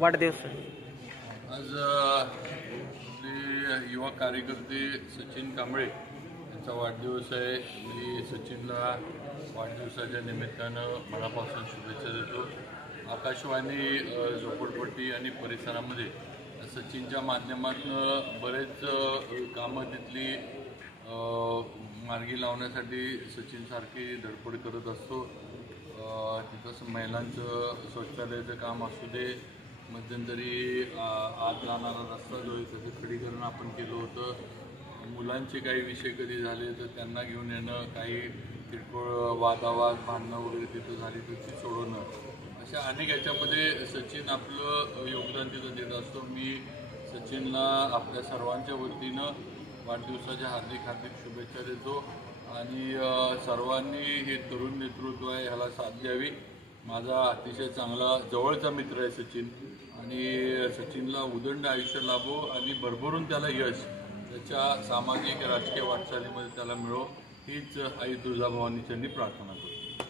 वाढदिवस आज आपले युवा कार्यकर्ते सचिन कांबळे यांचा वाढदिवस आहे। मी सचिनला वाढदिवसाच्या निमित्तानं मनापासून शुभेच्छा देतो। आकाशवाणी झोपडपट्टी आणि परिसरामध्ये सचिनच्या माध्यमातून बरेच कामं तिथली मार्गी लावण्यासाठी सचिन सारखी धडपड करत असतो। तिथं महिलांचं शौचालयाचं काम असू दे, मध्यंतरी आत जाणारा रस्ता जो आहे त्याचं खडीकरण आपण केलं होतं। मुलांचे काही विषय कधी झाले तर त्यांना घेऊन येणं, काही किरकोळ वादावाद भांडणं वगैरे तिथं झाली तर ती सोडवणं, अशा अनेक याच्यामध्ये सचिन आपलं योगदान तिथं देत असतो। मी सचिनला आपल्या सर्वांच्या वतीनं वाढदिवसाच्या हार्दिक शुभेच्छा देतो आणि सर्वांनी हे तरुण नेतृत्व आहे ह्याला साथ द्यावी। माझा अतिशय चांगला जवळचा मित्र आहे सचिन आणि सचिनला उदंड आयुष्य लाभो आणि भरभरून त्याला यश त्याच्या सामाजिक राजकीय वाटचालीमध्ये त्याला मिळो हीच आई तुळजाभवानी चरणी प्रार्थना करतो।